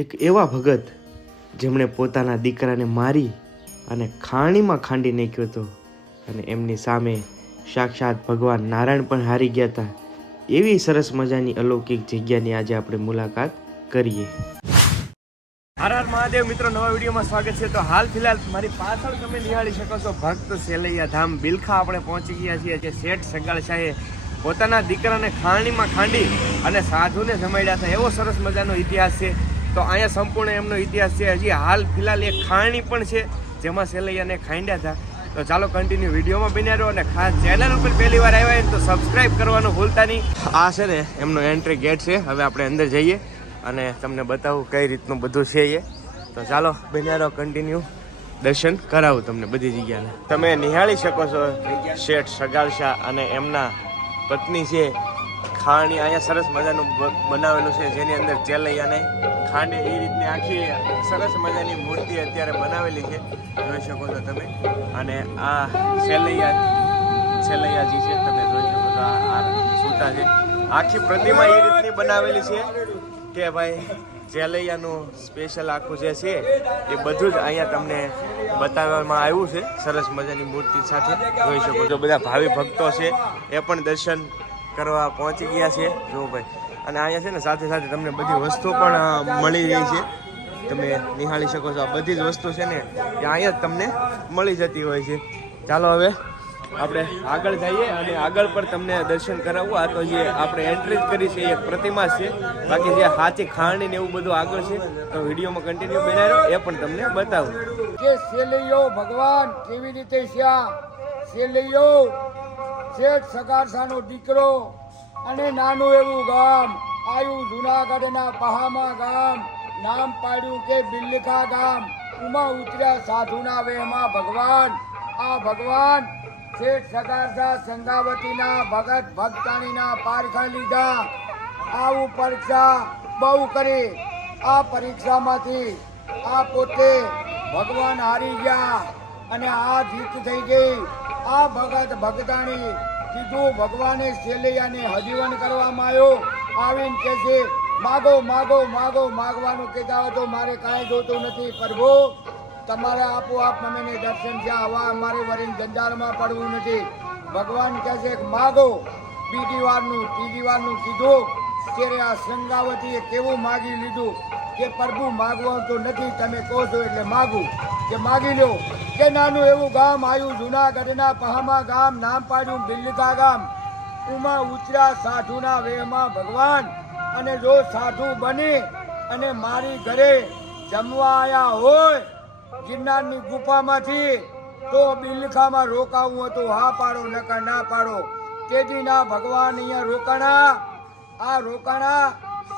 એક એવા ભગત જેમણે પોતાના દીકરાને મારી અને ખાણીમાં ખાંડી નાખ્યો હતો અને એમની સામે સાક્ષાત ભગવાન નારાયણ પણ હારી ગયા હતા. એવી સરસ મજાની અલૌકિક જગ્યાની આજે આપણે મુલાકાત કરીએ. હર મહાદેવ, મિત્રો, નવા વિડીયોમાં સ્વાગત છે. તો હાલ ફિલહાલ મારી પાછળ તમે નિહાળી શકો છો ભક્ત સેલૈયા ધામ. બિલખા આપણે પહોંચી ગયા છીએ જે શેઠ સગાળ શાહે પોતાના દીકરાને ખાણીમાં ખાંડી અને સાધુને જમાડ્યા હતા. એવો સરસ મજાનો ઇતિહાસ છે. તો અહીંયા સંપૂર્ણ એમનો ઇતિહાસ છે. હજી હાલ ફિલહાલ એક ખાણી પણ છે, જેમાં સેલૈયાને ખાંડ્યા હતા. તો ચાલો કન્ટિન્યુ વિડીયોમાં બન્યા રહો અને ખાસ ચેનલ ઉપર પહેલી વાર આવ્યા હોય તો સબસ્ક્રાઇબ કરવાનું ભૂલતા નહીં. આ છે ને એમનો એન્ટ્રી ગેટ છે. હવે આપણે અંદર જઈએ અને તમને બતાવું કઈ રીતનું બધું છે એ. તો ચાલો બન્યા રહો કન્ટિન્યુ દર્શન કરાવું તમને બધી જગ્યાને તમે નિહાળી શકો છો શેઠ સગાળ શાહ અને એમના પત્ની છે ખાણી અહીંયા સરસ મજાનું બનાવેલું છે, જેની અંદર ચેલૈયાને ખાંડે એ રીતની આખી સરસ મજાની મૂર્તિ અત્યારે બનાવેલી છે. જોઈ શકો છો તમે. અને આ છેલૈયા છેલૈયાજી છે, તમે જોઈ શકો છો, આ સૂતા છે. આખી પ્રતિમા એ રીતની બનાવેલી છે કે ભાઈ, ચેલૈયાનું સ્પેશિયલ આખું જે છે, એ બધું જ અહીંયા તમને બતાવવામાં આવ્યું છે. સરસ મજાની મૂર્તિ સાથે. જોઈ શકો છો, બધા ભાવિ ભક્તો છે. એ પણ દર્શન કરવા પહોંચી ગયા છે. જો ભાઈ, અને અહીંયા છે ને સાથે સાથે તમને બધી વસ્તુ પણ મળી રહી છે. તમે નિહાળી શકો છો. આ બધી જ વસ્તુ છે ને, એ અહીંયા જ તમને મળી જતી હોય છે. ચાલો હવે આપણે આગળ જઈએ અને આગળ પર તમને દર્શન કરાવવું. આ તો જે આપણે એન્ટ્રી કરી છે, એ પ્રતિમા છે. બાકી જે હાથી, ખાણી ને એવું બધું આગળ છે, તો વિડીયોમાં કન્ટિન્યુ બનાવ્યો, એ પણ તમને બતાવું. કે સેલૈયો ભગવાન કેવી રીતે શ્યા? સેલૈયો શેઠ સગારસાનો દીકરો અને નાનું એવું ગામ આવ્યું જુનાગઢના પહામા ગામ, નામ પાડ્યું કે બિલ્લખા ગામ. ઉમા ઉતર્યા સાધુના વેહમાં ભગવાન. આ ભગવાન શેઠ સગારસા સંગાવતીના ભગત ભક્તાણીના પારખા લીધા. આવું પરીક્ષા બહુ કરી. આ પરીક્ષામાંથી આ પોતે ભગવાન હારી ગયા અને આ જીત થઈ ગઈ. આ ભગત ભગતાણી સીધું ભગવાને શેલૈયાને હજીવન કરવામાં આવ્યો. આવીને કે છે, માગો માગો માગો, માગવાનું કહેતા હોય તો મારે કાંઈ જોતું નથી, પ્રભુ. તમારે આપોઆપ મને દર્શન છે આવા અમારે વરીને જંજારમાં પડવું નથી. ભગવાન કહે છે, માગો. બીજી વારનું, ત્રીજી વારનું કીધું. ત્યારે આ સંગાવતીએ કેવું માગી લીધું કે પ્રભુ માગવાનું નથી, તમે કહો છો એટલે માગું. કે માગી લ્યો. કે નાનું એવું ગામ આવ્યું, જુનાગઢના પહામા ગામ, નામ પાડ્યું, બિલ્લિકા ગામ. ઉમા ઉતર્યા સાધુના વેહમાં ભગવાન. અને જો સાધુ બની અને મારી ઘરે જમવા આવ્યા હોય ગિરનારની ગુફામાંથી, તો બિલખામાં રોકાવું હતું. હા પાડો, નકર ના પાડો. તેજીના ભગવાન અહીંયા રોકાણા. આ રોકાણા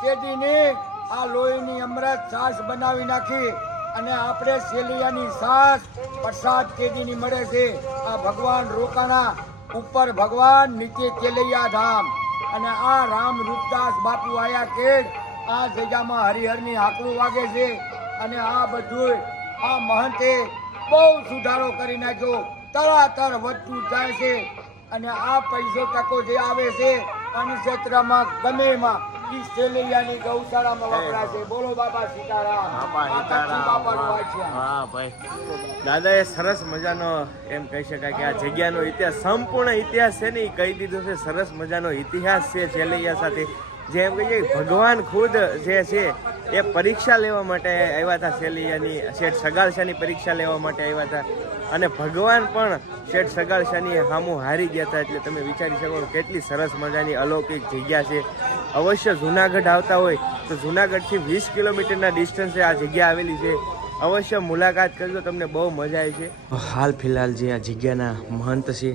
તેજીને આ લોહીની અમૃત છાશ બનાવી નાખી અને આપણે સેલિયાની સાસ પ્રસાદ કેદીની મળે છે. આ ભગવાન રોકાણા, ઉપર ભગવાન, નીચે કેલૈયા ધામ. અને આ રામ રૂપદાસ બાપુ આયા કેડ આ જગ્યામાં હરિહરની આકડું વાગે છે. અને આ બધું આ મહંતે બહુ સુધારો કરી નાખ્યો. તરાતર વધતું જાય છે. અને આ પૈસો ટકો જે આવે છે અન્નક્ષેત્રમાં ગમે એમાં ઈ સેલૈયાની ગૌશાળામાં વપરાય બોલો બાબા સીતારામ. આ કચ્છી બાપાનું વાંચ્યા. હા ભાઈ. દાદાએ સરસ મજાનો એમ કહી શકાય કે આ જગ્યાનો ઇતિહાસ સંપૂર્ણ ઇતિહાસ છે ને એ કહી દીધું છે સરસ મજાનો ઇતિહાસ છે ચેલૈયા સાથે. જેમ કહીએ કે ભગવાન ખુદ જે છે એ પરીક્ષા લેવા માટે આવ્યા હતા શેલૈયાની શેઠ સગાલશાની પરીક્ષા લેવા માટે આવ્યા હતા. અને ભગવાન પણ શેઠ સગાળશાની સામું હારી ગયા હતા એટલે તમે વિચારી શકો કેટલી સરસ મજાની અલૌકિક જગ્યા છે. અવશ્ય જુનાગઢ આવતા હોય તો જુનાગઢથી વીસ કિલોમીટરના ડિસ્ટન્સે આ જગ્યા આવેલી છે. અવશ્ય મુલાકાત કરજો, તમને બહુ મજા આવી છે હાલ ફિલહાલ જે આ જગ્યાના મહંત છે,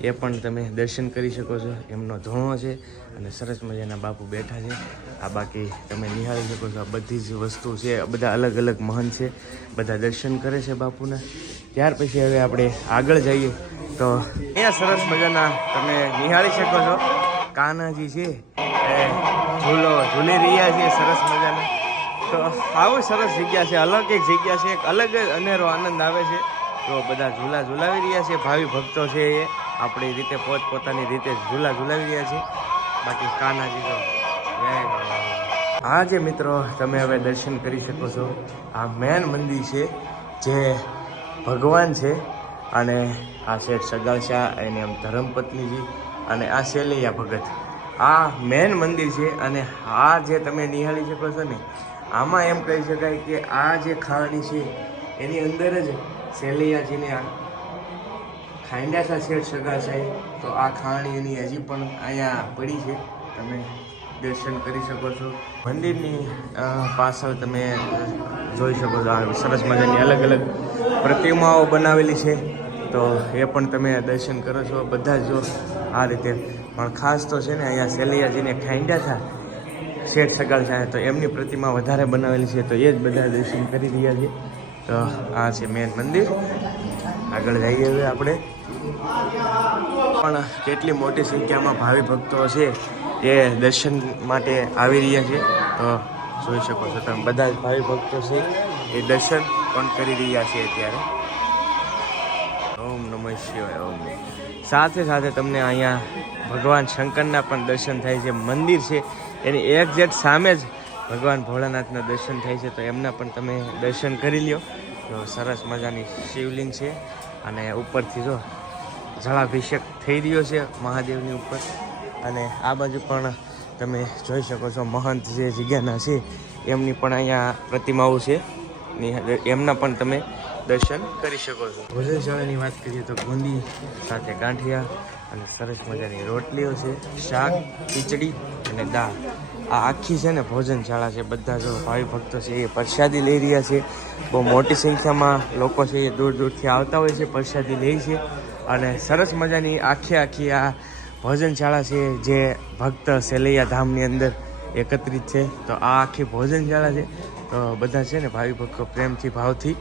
એ પણ તમે દર્શન કરી શકો છો. એમનો ધોણો છે. અને સરસ મજાના બાપુ બેઠા છે. આ બાકી તમે નિહાળી શકો છો. આ બધી જ વસ્તુ છે. બધા અલગ અલગ મહંત છે. બધા દર્શન કરે છે બાપુના. ત્યાર પછી હવે આપણે આગળ જઈએ. તો અહીંયા સરસ મજાના તમે નિહાળી શકો છો. કાનાજી છે. ઝૂલો, ઝૂલી રહ્યા છે સરસ મજાના. તો આવું સરસ જગ્યા છે. અલગ એક જગ્યા છે. એક અલગ જ અનેરો આનંદ આવે છે. તો બધા ઝૂલા ઝૂલાવી રહ્યા છે. ભાવિ ભક્તો છે એ. આપણી રીતે પોત પોતાની રીતે ઝૂલા ઝૂલાવી રહ્યા છે. બાકી કાનાજી તો આ જે મિત્રો, તમે હવે દર્શન કરી શકો છો. આ મેન મંદિર છે, જે ભગવાન છે અને આ શેઠ સગાશા એને એમ ધર્મપત્નીજી અને આ શેલૈયા ભગત. આ મેન મંદિર છે અને આ જે તમે નિહાળી શકો છો ને, આમાં એમ કહી શકાય કે આ જે ખાણી છે, એની અંદર જ શેલૈયાજીને ખાંડાસા શેઠ સાહેબ તો આ ખાણી એની હજી પણ અહીંયા પડી છે. તમે દર્શન કરી શકો છો. મંદિરની પાછળ તમે જોઈ શકો છો આ સરસ મજાની અલગ અલગ પ્રતિમાઓ બનાવેલી છે. તો એ પણ તમે દર્શન કરો છો. બધા જો આ રીતે, પણ ખાસ તો છે ને અહીંયા સેલૈયાજીને ખાંડ્યા હતા શેઠ સગાલ છે તો એમની પ્રતિમા વધારે બનાવેલી છે. તો એ જ બધા દર્શન કરી રહ્યા છે. તો આ છે મેન મંદિર. આગળ જઈએ હવે આપણે. પણ કેટલી મોટી સંખ્યામાં ભાવિ ભક્તો છે એ દર્શન માટે આવી રહ્યા છે. તો જોઈ શકો છો તમે, બધા જ ભાવિ ભક્તો છે એ દર્શન પણ કરી રહ્યા છે અત્યારે. ઓમ નમઃ શિવાય, ઓમ સાથે સાથે તમને અહીંયા ભગવાન શંકરના પણ દર્શન થાય છે, મંદિર છે. એની એક્ઝેક્ટ સામે જ ભગવાન ભોળાનાથના દર્શન થાય છે, તો એમના પણ તમે દર્શન કરી લ્યો. તો સરસ મજાની શિવલિંગ છે અને ઉપરથી જો જળાભિષેક થઈ રહ્યો છે મહાદેવની ઉપર. અને આ બાજુ પણ તમે જોઈ શકો છો મહંત જે જગ્યાના છે, એમની પણ અહીંયા પ્રતિમાઓ છે. એમના પણ તમે દર્શન કરી શકો છો. ભોજનશાળાની વાત કરીએ તો ગુંદી સાથે ગાંઠિયા અને સરસ મજાની રોટલીઓ છે, શાક, ખીચડી અને દાળ. આ આખી છે ને ભોજનશાળા છે. બધા જો ભાવિ ભક્તો છે એ પ્રસાદી લઈ રહ્યા છે. બહુ મોટી સંખ્યામાં લોકો છે એ દૂર દૂરથી આવતા હોય છે, પ્રસાદી લે છે. અને સરસ મજાની આખી આખી આ ભોજનશાળા છે જે ભક્ત સેલૈયા ધામની અંદર એકત્રિત છે. તો આ આખી ભોજનશાળા છે. તો બધા છે ને ભાવિ ભક્તો પ્રેમથી, ભાવથી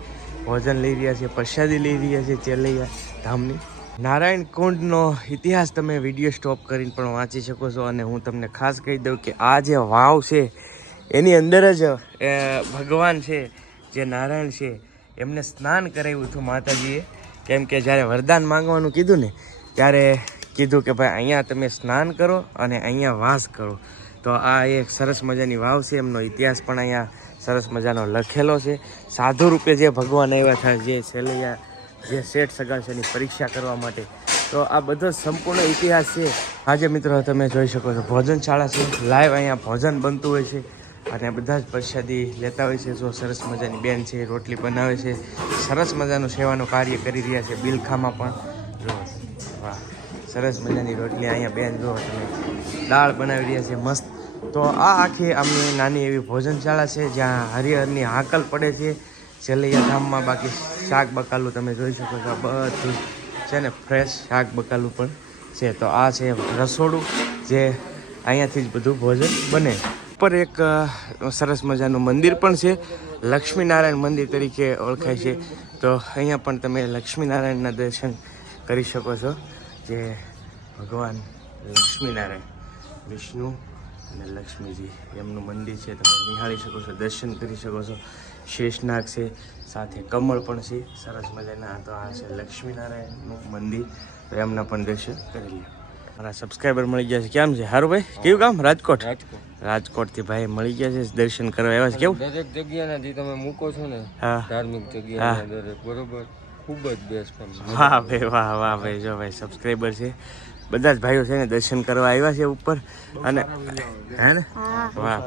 ભોજન લઈ રહ્યા છે, પ્રસાદી લઈ રહ્યા છે ચેલૈયા ધામની. નારાયણ કુંડનો ઇતિહાસ તમે વીડિયો સ્ટોપ કરીને પણ વાંચી શકો છો અને હું તમને ખાસ કહી દઉં કે આ જે વાવ છે, એની અંદર જ ભગવાન છે, જે નારાયણ છે, એમને સ્નાન કરાવ્યું હતું માતાજીએ. કેમ કે જ્યારે વરદાન માંગવાનું કીધું ને, ત્યારે કીધું કે ભાઈ અહીંયા તમે સ્નાન કરો અને અહીંયા વાસ કરો. તો આ એક સરસ મજાની વાવ છે, એમનો ઇતિહાસ પણ અહીંયા સરસ મજાનો લખેલો છે. સાધુ રૂપે જે ભગવાન આવ્યા હતા, જે છેલ્લૈયા જે શેઠ એની પરીક્ષા કરવા માટે. તો આ બધો સંપૂર્ણ ઇતિહાસ છે. આજે મિત્રો તમે જોઈ શકો છો, ભોજનશાળા છે. લાઈવ અહીંયા ભોજન બનતું હોય છે. અને બધા જ પ્રસાદી લેતા હોય છે. જો સરસ મજાની બેન છે, રોટલી બનાવે છે. સરસ મજાનું સેવાનું કાર્ય કરી રહ્યા છે બિલખામાં પણ. જો સરસ મજાની રોટલી અહીંયા બેન જો તમે દાળ બનાવી રહ્યા છે, મસ્ત. તો આ આખી આમની નાની એવી ભોજનશાળા છે, જ્યાં હરિહરની હાકલ પડે છે. છેલ્લૈયા ધામમાં બાકી શાક બકાલું તમે જોઈ શકો છો. બધું છે ને ફ્રેશ શાક બકાલું પણ છે. તો આ છે રસોડું જે અહીંયાથી જ બધું ભોજન બને. ઉપર એક સરસ મજાનું મંદિર પણ છે. લક્ષ્મીનારાયણ મંદિર તરીકે ઓળખાય છે. તો અહીંયા પણ તમે લક્ષ્મીનારાયણના દર્શન કરી શકો છો. જે ભગવાન લક્ષ્મીનારાયણ, વિષ્ણુ અને લક્ષ્મીજી એમનું મંદિર છે તમે નિહાળી શકો છો દર્શન કરી શકો છો. શેષનાગ છે સાથે કમળ પણ છે સરસ મજાના. તો આ છે લક્ષ્મીનારાયણનું મંદિર. તો એમના પણ દર્શન કરી લે મારા સબસ્ક્રાઈબર મળી ગયા છે. કેમ છે? સારું ભાઈ? કેવું કામ રાજકોટ? રાજકોટ. રાજકોટથી ભાઈ મળી ગયા છે દર્શન કરવા આવ્યા છે. કેવું? દરેક જગ્યાના જે તમે મૂકો છો ને હા. ધાર્મિક જગ્યા દરેક બરોબર? ખૂબ જ બેસ્ટ વાહ ભાઈ વાહ વાહ ભાઈ. જો ભાઈ સબસ્ક્રાઈબર છે. બધા જ ભાઈઓ છે ને દર્શન કરવા આવ્યા છે ઉપર. અને હે ને? વાહ.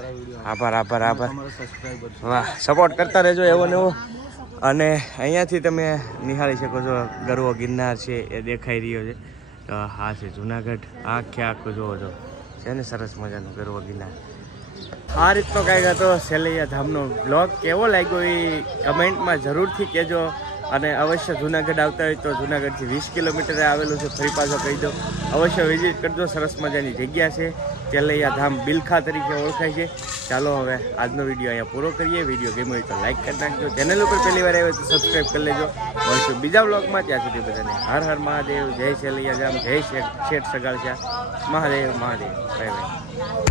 આભાર આભાર આભાર. વાહ. સપોર્ટ કરતા રહેજો એવો ને એવો. અને અહીંયાથી તમે નિહાળી શકો છો. ગરવો ગિરનાર છે એ દેખાઈ રહ્યો છે. તો હા છે જુનાગઢ. આખે આખું જોવો છો. છે ને સરસ મજાનો ગરવો ગિરનાર. આ રીતનો કાંઈક હતો સેલૈયા ધામનો બ્લોગ કેવો લાગ્યો એ કમેન્ટમાં જરૂરથી કહેજો. અને અવશ્ય જુનાગઢ આવતા હોય તો જુનાગઢથી વીસ કિલોમીટરે આવેલું છે. ફરી પાછો કહી દો અવશ્ય વિઝિટ કરજો, સરસ મજાની જગ્યા છે. સેલૈયા ધામ બિલખા તરીકે ઓળખાય છે. ચાલો હવે આજનો વીડિયો અહીંયા પૂરો કરીએ. વીડિયો ગમ્યો હોય તો લાઈક કરી નાખજો. ચેનલ ઉપર પહેલી વાર આવ્યો તો સબસ્ક્રાઈબ કરી લેજો. મળશું બીજા બ્લોગમાં ત્યાં સુધી બધાને હર હર મહાદેવ. જય સેલૈયા ધામ. જય શેઠ શેઠ સગાળશા મહાદેવ મહાદેવ. Bye bye